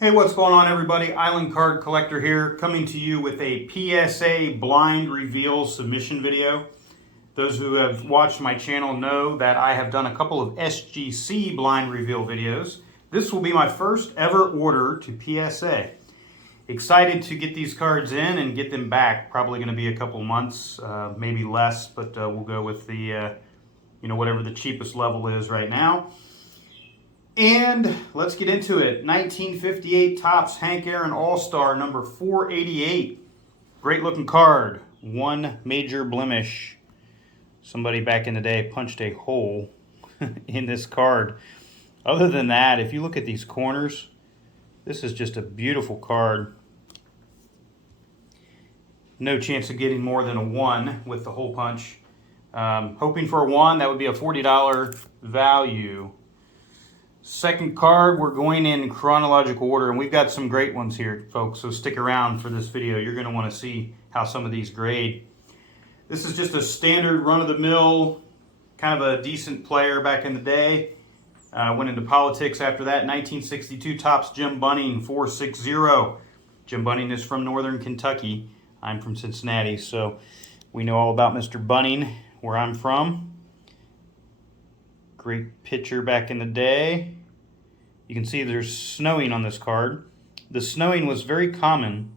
Hey, what's going on, everybody? Island Card Collector here, coming to you with a PSA blind reveal submission video. Those who have watched my channel know that I have done a couple of SGC blind reveal videos. This will be my first ever order to PSA. Excited to get these cards in and get them back. Probably going to be a couple months, maybe less, but we'll go with the, whatever the cheapest level is right now. And let's get into it. 1958 Topps Hank Aaron All-Star number 488. Great looking card. One major blemish. Somebody back in the day punched a hole in this card. Other than that, if you look at these corners, this is just a beautiful card. No chance of getting more than a 1 with the hole punch. Hoping for a 1, that would be a $40 value. Second card, we're going in chronological order, and we've got some great ones here, folks, so stick around for this video. You're going to want to see how some of these grade. This is just a standard run-of-the-mill, kind of a decent player back in the day. Went into politics after that. 1962 Topps Jim Bunning, 460. Jim Bunning is from Northern Kentucky. I'm from Cincinnati, so we know all about Mr. Bunning, where I'm from. Great pitcher back in the day. You can see there's snowing on this card. The snowing was very common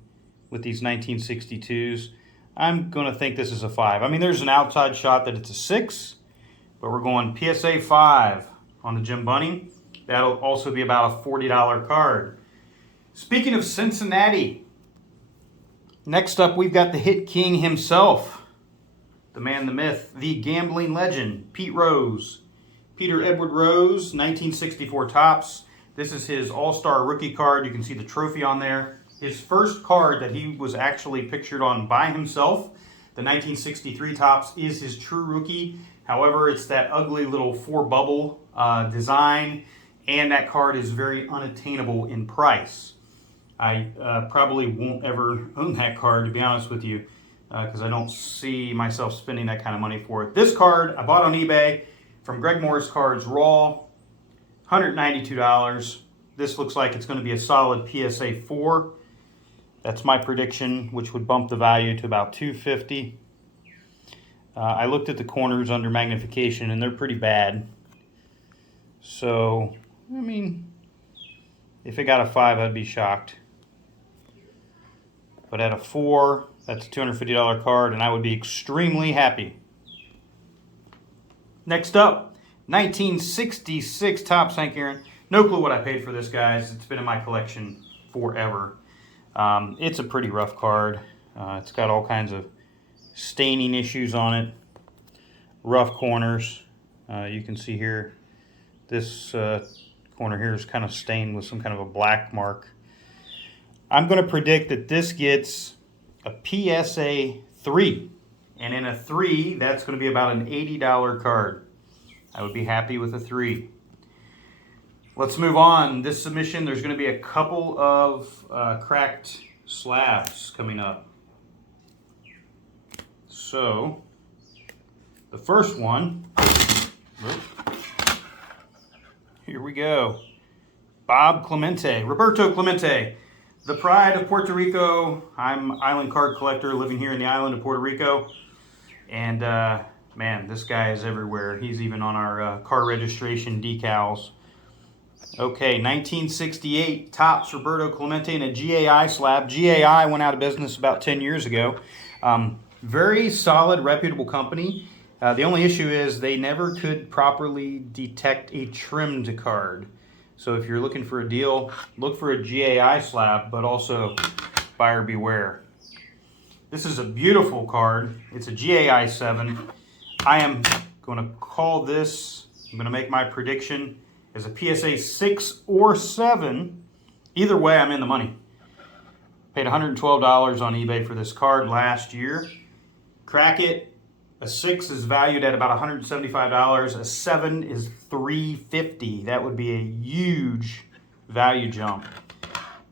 with these 1962s. I'm going to think this is a 5. I mean, there's an outside shot that it's a 6, but we're going PSA 5 on the Jim Bunning. That'll also be about a $40 card. Speaking of Cincinnati, next up we've got the hit king himself, the man, the myth, the gambling legend, Peter Edward Rose, 1964 Topps. This is his All-Star Rookie card. You can see the trophy on there. His first card that he was actually pictured on by himself, the 1963 Topps, is his true rookie. However, it's that ugly little 4-bubble design, and that card is very unattainable in price. I probably won't ever own that card, to be honest with you, because I don't see myself spending that kind of money for it. This card I bought on eBay from Greg Morris Cards Raw, $192. This looks like it's going to be a solid PSA 4. That's my prediction, which would bump the value to about $250. I looked at the corners under magnification, and they're pretty bad. So, I mean, if it got a 5, I'd be shocked. But at a 4, that's a $250 card, and I would be extremely happy. Next up, 1966 Topps Hank Aaron. No clue what I paid for this, guys. It's been in my collection forever. It's a pretty rough card. It's got all kinds of staining issues on it. Rough corners. You can see here, this corner here is kind of stained with some kind of a black mark. I'm going to predict that this gets a PSA 3. And in a 3, that's going to be about an $80 card. I would be happy with a 3. Let's move on. This submission, there's going to be a couple of cracked slabs coming up. So, the first one, here we go. Roberto Clemente, the pride of Puerto Rico. I'm Island Card Collector living here in the island of Puerto Rico. And man, this guy is everywhere. He's even on our car registration decals. Okay, 1968 Topps Roberto Clemente in a GAI slab. GAI went out of business about 10 years ago. Very solid, reputable company. The only issue is they never could properly detect a trimmed card. So if you're looking for a deal, look for a GAI slab, but also buyer beware. This is a beautiful card. It's a GAI 7. I am going to call this, I'm going to make my prediction as a PSA 6 or 7. Either way, I'm in the money. Paid $112 on eBay for this card last year. Crack it. A 6 is valued at about $175. A 7 is $350. That would be a huge value jump.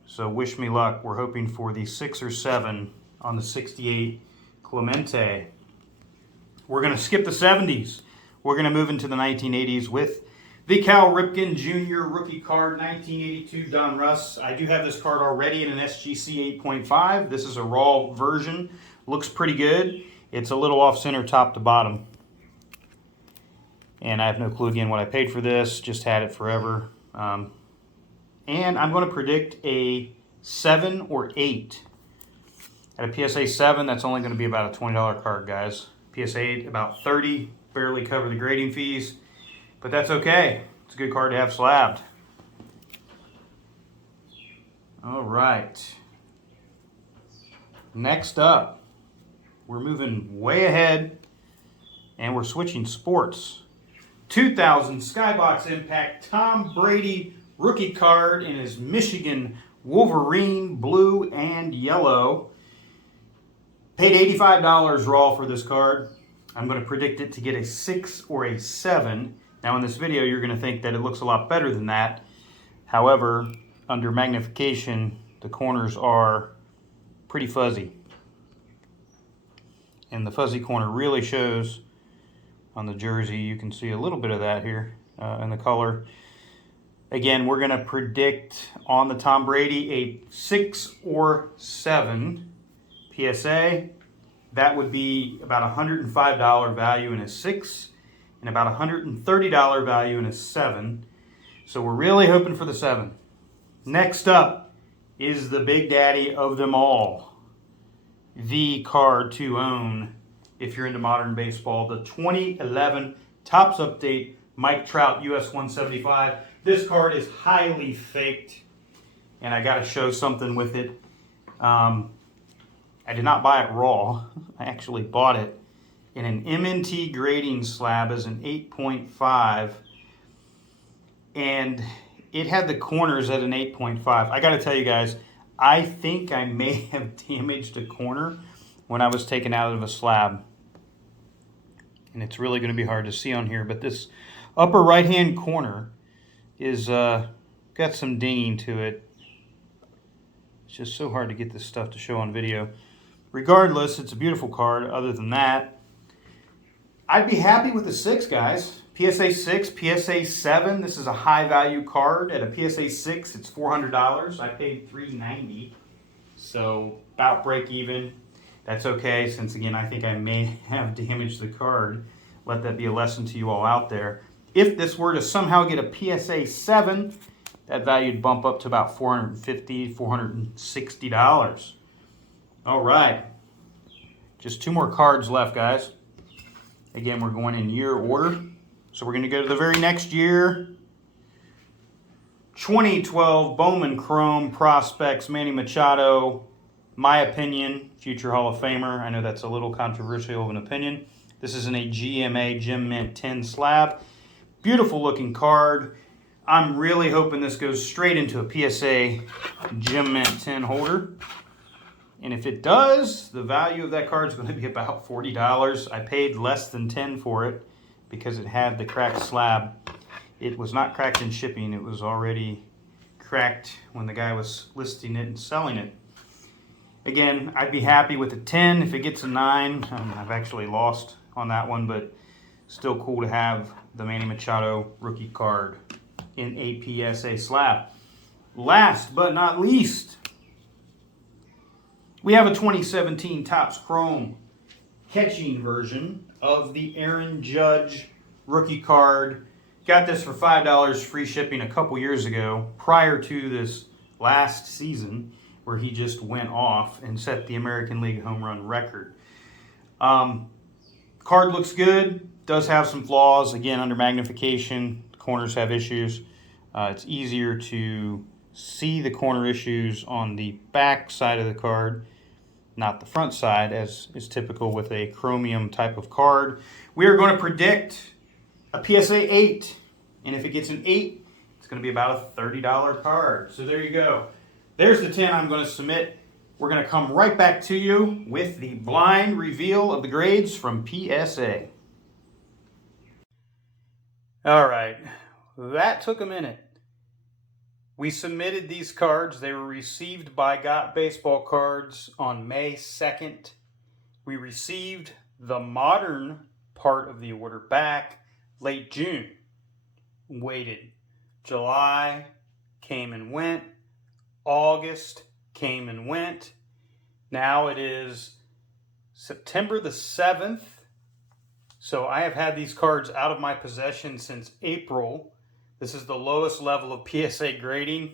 So wish me luck. We're hoping for the 6 or 7 on the 68 Clemente. We're going to skip the 70s. We're going to move into the 1980s with The Cal Ripken Jr. Rookie Card, 1982 Don Russ. I do have this card already in an SGC 8.5. This is a raw version. Looks pretty good. It's a little off-center top to bottom. And I have no clue again what I paid for this. Just had it forever. And I'm going to predict a 7 or 8. At a PSA 7, that's only going to be about a $20 card, guys. PSA 8, about 30. Barely cover the grading fees. But that's okay. It's a good card to have slabbed. All right. Next up, we're moving way ahead, and we're switching sports. 2000 Skybox Impact Tom Brady rookie card in his Michigan Wolverine blue and yellow. Paid $85 raw for this card. I'm going to predict it to get a 6 or a 7. Now in this video, you're going to think that it looks a lot better than that. However, under magnification, the corners are pretty fuzzy. And the fuzzy corner really shows on the jersey. You can see a little bit of that here in the color. Again, we're going to predict on the Tom Brady a 6 or 7 PSA. That would be about $105 value in a 6 and about $130 value in a 7. So we're really hoping for the 7. Next up is the big daddy of them all. The card to own if you're into modern baseball. The 2011 Topps Update Mike Trout US 175. This card is highly faked, and I got to show something with it. I did not buy it raw. I actually bought it in an MNT grading slab as an 8.5, and it had the corners at an 8.5. I got to tell you guys, I think I may have damaged a corner when I was taken out of a slab, and it's really going to be hard to see on here, but this upper right hand corner is got some dinging to it. It's just so hard to get this stuff to show on video. Regardless, it's a beautiful card. Other than that, I'd be happy with the 6, guys. PSA 6, PSA 7. This is a high value card. At a PSA 6, it's $400. I paid $390. So about break even. That's okay, since again, I think I may have damaged the card. Let that be a lesson to you all out there. If this were to somehow get a PSA 7, that value would bump up to about $450, $460. All right. Just 2 more cards left, guys. Again, we're going in year order. So we're going to go to the very next year. 2012 Bowman Chrome Prospects Manny Machado. My opinion, future Hall of Famer. I know that's a little controversial of an opinion. This is in a GMA Gem Mint 10 slab. Beautiful looking card. I'm really hoping this goes straight into a PSA Gem Mint 10 holder. And if it does, the value of that card is going to be about $40. I paid less than $10 for it because it had the cracked slab. It was not cracked in shipping. It was already cracked when the guy was listing it and selling it. Again, I'd be happy with a 10. If it gets a 9, I've actually lost on that one, but still cool to have the Manny Machado rookie card in a PSA slab. Last but not least, we have a 2017 Topps Chrome catching version of the Aaron Judge rookie card. Got this for $5 free shipping a couple years ago, prior to this last season, where he just went off and set the American League home run record. Card looks good, does have some flaws. Again, under magnification, the corners have issues. It's easier to see the corner issues on the back side of the card, not the front side, as is typical with a chromium type of card. We are going to predict a PSA 8, and if it gets an 8, it's going to be about a $30 card. So there you go. There's the 10 I'm going to submit. We're going to come right back to you with the blind reveal of the grades from PSA. All right, that took a minute. We submitted these cards. They were received by Got Baseball Cards on May 2nd. We received the modern part of the order back late June. waited. July came and went. August came and went. Now it is September the 7th. So I have had these cards out of my possession since April. This is the lowest level of PSA grading.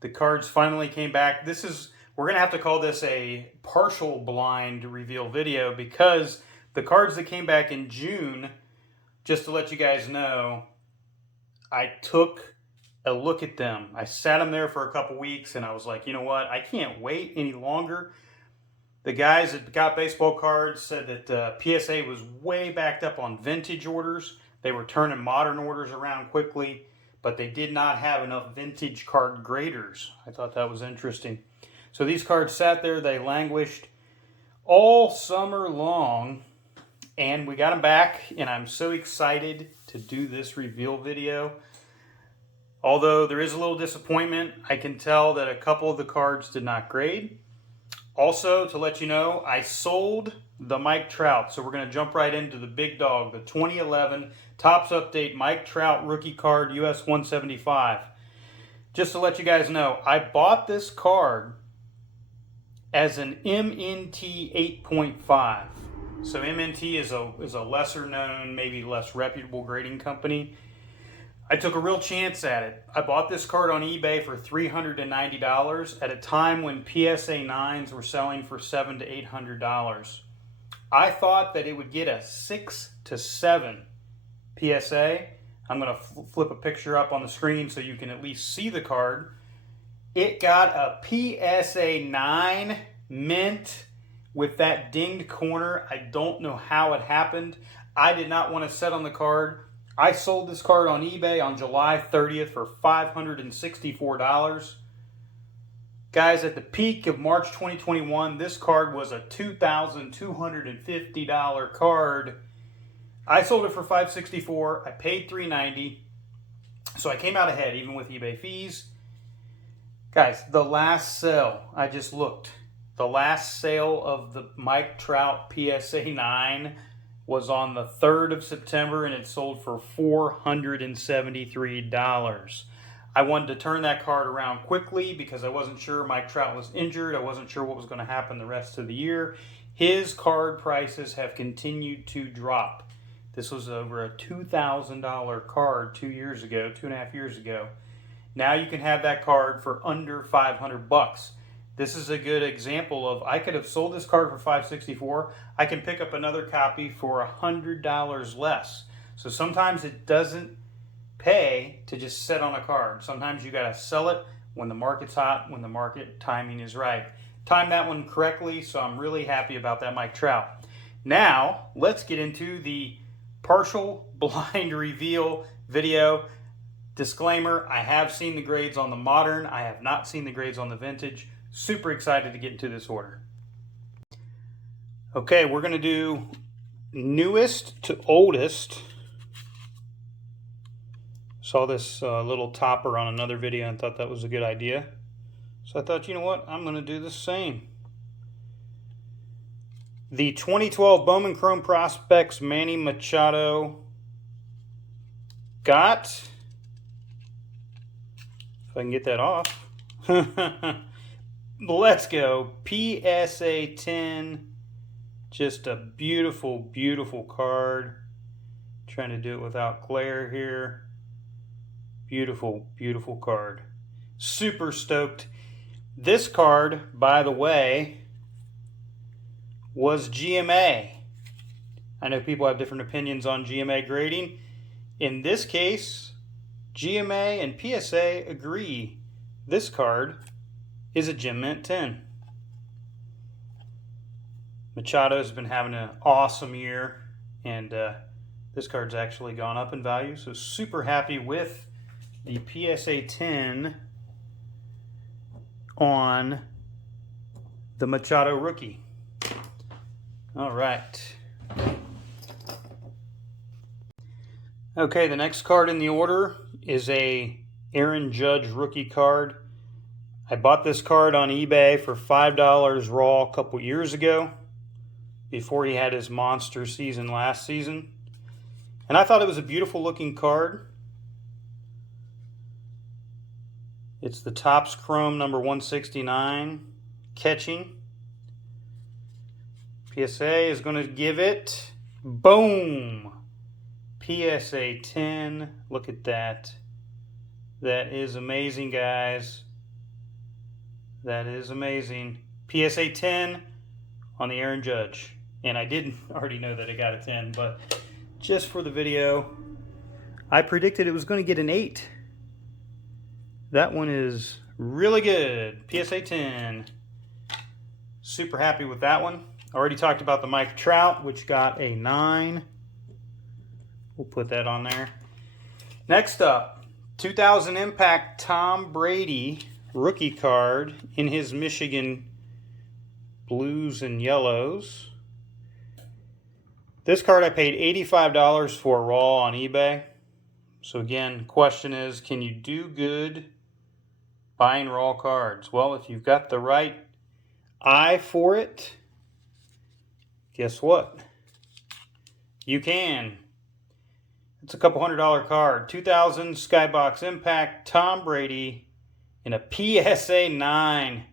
The cards finally came back. We're going to have to call this a partial blind reveal video because the cards that came back in June, just to let you guys know, I took a look at them. I sat them there for a couple weeks and I was like, you know what? I can't wait any longer. The guys that got baseball cards said that PSA was way backed up on vintage orders. They were turning modern orders around quickly, but they did not have enough vintage card graders. I thought that was interesting. So these cards sat there, they languished all summer long, and we got them back, and I'm so excited to do this reveal video. Although there is a little disappointment, I can tell that a couple of the cards did not grade. Also, to let you know, I sold the Mike Trout, so we're going to jump right into the big dog, the 2011 Topps Update Mike Trout rookie card, US 175. Just to let you guys know, I bought this card as an MNT 8.5. So MNT is a lesser known, maybe less reputable grading company. I took a real chance at it. I bought this card on eBay for $390 at a time when PSA 9s were selling for $700 to $800. I thought that it would get a 6 to 7 PSA. I'm going to flip a picture up on the screen so you can at least see the card. It got a PSA 9 mint with that dinged corner. I don't know how it happened. I did not want to set on the card. I sold this card on eBay on July 30th for $564. Guys, at the peak of March 2021, this card was a $2,250 card. I sold it for $564. I paid $390. So I came out ahead, even with eBay fees. Guys, the last sale, I just looked. The last sale of the Mike Trout PSA 9 was on the 3rd of September, and it sold for $473. I wanted to turn that card around quickly because I wasn't sure Mike Trout was injured. I wasn't sure what was going to happen the rest of the year. His card prices have continued to drop. This was over a $2,000 card 2 years ago, 2.5 years ago. Now you can have that card for under $500. This is a good example of, I could have sold this card for $564. I can pick up another copy for $100 less. So sometimes it doesn't pay to just sit on a card. Sometimes you got to sell it when the market's hot, when the market timing is right. Timed that one correctly, so I'm really happy about that Mike Trout. Now, let's get into the partial blind reveal video. Disclaimer, I have seen the grades on the modern. I have not seen the grades on the vintage. Super excited to get into this order. Okay, we're going to do newest to oldest. Saw this little topper on another video and thought that was a good idea. So I thought, you know what, I'm going to do the same. The 2012 Bowman Chrome Prospects Manny Machado got, if I can get that off, let's go. PSA 10. Just a beautiful, beautiful card. Trying to do it without glare here. Beautiful, beautiful card. Super stoked. This card, by the way, was GMA. I know people have different opinions on GMA grading. In this case, GMA and PSA agree. This card is a Gem Mint 10. Machado has been having an awesome year, and this card's actually gone up in value, so super happy with the PSA 10 on the Machado rookie. All right. Okay, the next card in the order is a Aaron Judge rookie card. I bought this card on eBay for $5 raw a couple years ago, before he had his monster season last season. And I thought it was a beautiful looking card. It's the Topps Chrome number 169 catching. PSA is going to give it, boom, PSA 10. Look at that. That is amazing, guys. That is amazing. PSA 10 on the Aaron Judge. And I didn't already know that it got a 10, but just for the video, I predicted it was going to get an 8. That one is really good. PSA 10. Super happy with that one. Already talked about the Mike Trout, which got a 9. We'll put that on there. Next up, 2000 Impact Tom Brady rookie card in his Michigan blues and yellows. This card I paid $85 for raw on eBay. So again, question is, can you do good buying raw cards? Well, if you've got the right eye for it, guess what? You can. It's a couple $100 card. 2000 Skybox Impact Tom Brady in a PSA 9.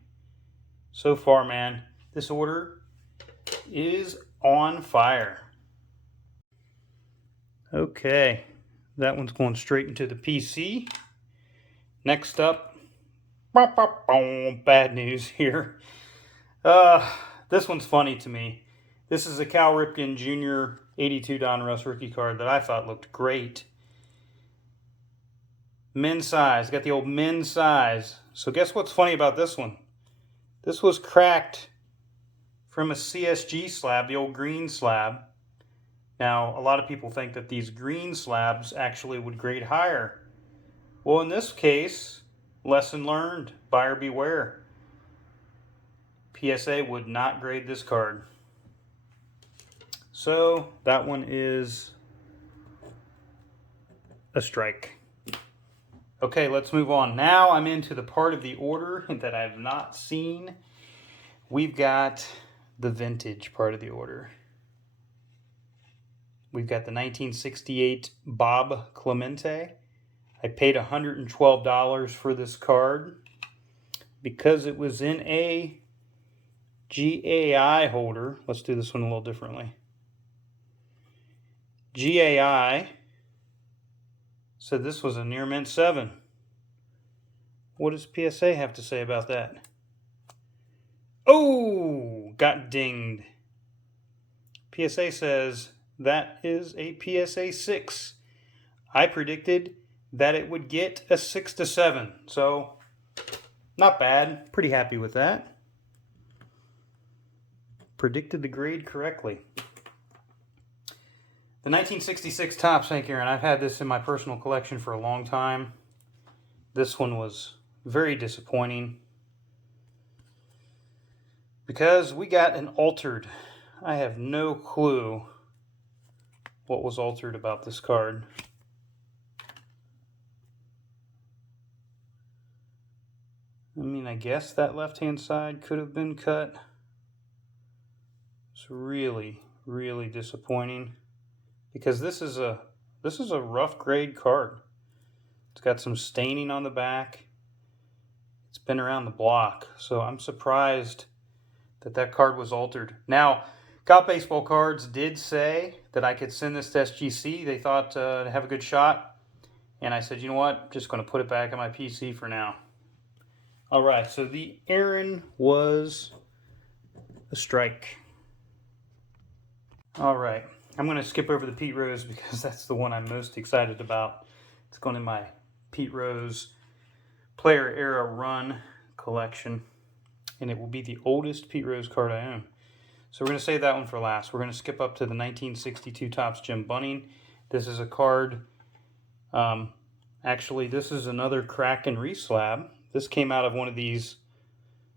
So far, man, this order is on fire. Okay, that one's going straight into the PC. Next up, bad news here. This one's funny to me. This is a Cal Ripken Jr. 82 Donruss rookie card that I thought looked great. Men's size. Got the old men's size. So guess what's funny about this one? This was cracked from a CSG slab, the old green slab. Now, a lot of people think that these green slabs actually would grade higher. Well, in this case, lesson learned, buyer beware. PSA would not grade this card. So that one is a strike. Okay, let's move on. Now I'm into the part of the order that I've not seen. We've got the vintage part of the order. We've got the 1968 Bob Clemente. I paid $112 for this card because it was in a GAI holder. Let's do this one a little differently. GAI said this was a near mint 7. What does PSA have to say about that? Oh, got dinged. PSA says that is a PSA 6. I predicted that it would get a 6 to 7. So, not bad. Pretty happy with that. Predicted the grade correctly. The 1966 Topps, thank you, Aaron. I've had this in my personal collection for a long time. This one was very disappointing because we got an altered. I have no clue what was altered about this card. I mean, I guess that left-hand side could have been cut. It's really, really disappointing because this is a rough grade card. It's got some staining on the back. It's been around the block, so I'm surprised that that card was altered. Now, Got Baseball Cards did say that I could send this to SGC. They thought to have a good shot, and I said, you know what, just going to put it back on my PC for now. All right, so the Aaron was a strike. All right, I'm going to skip over the Pete Rose because that's the one I'm most excited about. It's going in my Pete Rose Player Era Run collection, and it will be the oldest Pete Rose card I own. So we're going to save that one for last. We're going to skip up to the 1962 Topps Jim Bunning. This is a card, actually this is another crack and re-slab. This came out of one of these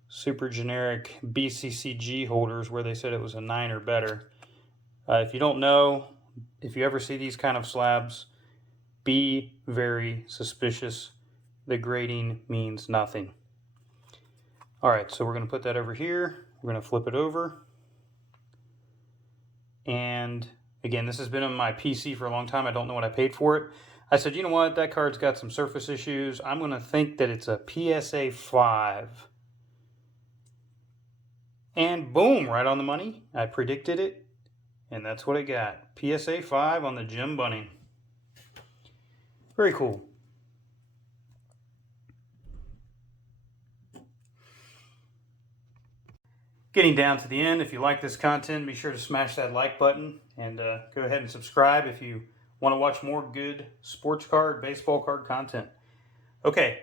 super generic BCCG holders where they said it was a 9 or better. If you don't know, if you ever see these kind of slabs, be very suspicious. The grading means nothing. All right, so we're going to put that over here. We're going to flip it over. And again, this has been on my PC for a long time. I don't know what I paid for it. I said, you know what, that card's got some surface issues. I'm going to think that it's a PSA 5. And boom, right on the money. I predicted it, and that's what it got. PSA 5 on the Jim Bunny. Very cool. Getting down to the end, if you like this content, be sure to smash that like button and go ahead and subscribe if you want to watch more good sports card, baseball card content. Okay,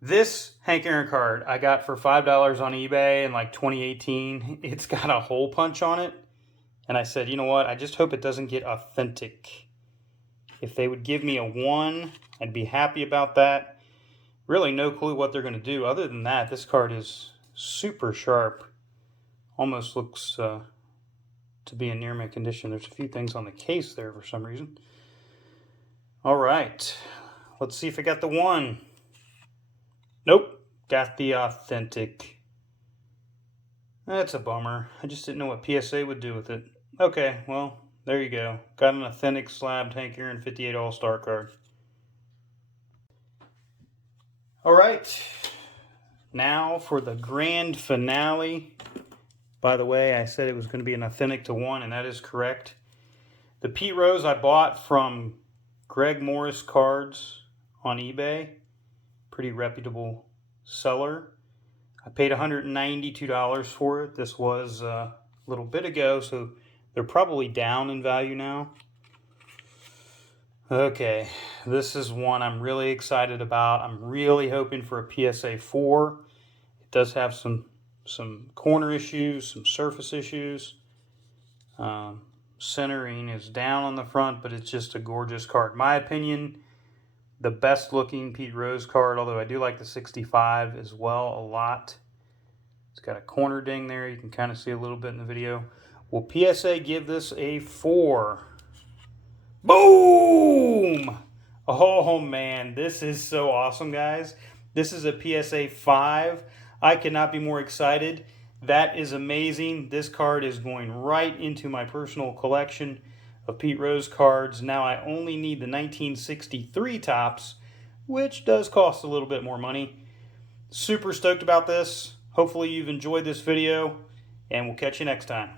this Hank Aaron card I got for $5 on eBay in like 2018. It's got a hole punch on it, and I said, you know what, I just hope it doesn't get authentic. If they would give me a 1, I'd be happy about that. Really no clue what they're going to do. Other than that, this card is super sharp. Almost looks to be in near mint condition. There's a few things on the case there for some reason. All right, let's see if I got the 1. Nope, got the authentic. That's a bummer. I just didn't know what PSA would do with it. Okay, well, there you go. Got an authentic slabbed Hank Aaron 58 All-Star card. All right, now for the grand finale. By the way, I said it was going to be an authentic to 1, and that is correct. The Pete Rose I bought from Greg Morris Cards on eBay. Pretty reputable seller. I paid $192 for it. This was a little bit ago, so they're probably down in value now. Okay, this is one I'm really excited about. I'm really hoping for a PSA 4. It does have some corner issues, some surface issues. Centering is down on the front, but it's just a gorgeous card. In my opinion, the best looking Pete Rose card, although I do like the 65 as well a lot. It's got a corner ding there. You can kind of see a little bit in the video. Will PSA give this a 4? Boom! Oh man, this is so awesome, guys. This is a PSA 5. I cannot be more excited. That is amazing. This card is going right into my personal collection of Pete Rose cards. Now I only need the 1963 tops, which does cost a little bit more money. Super stoked about this. Hopefully you've enjoyed this video, and we'll catch you next time.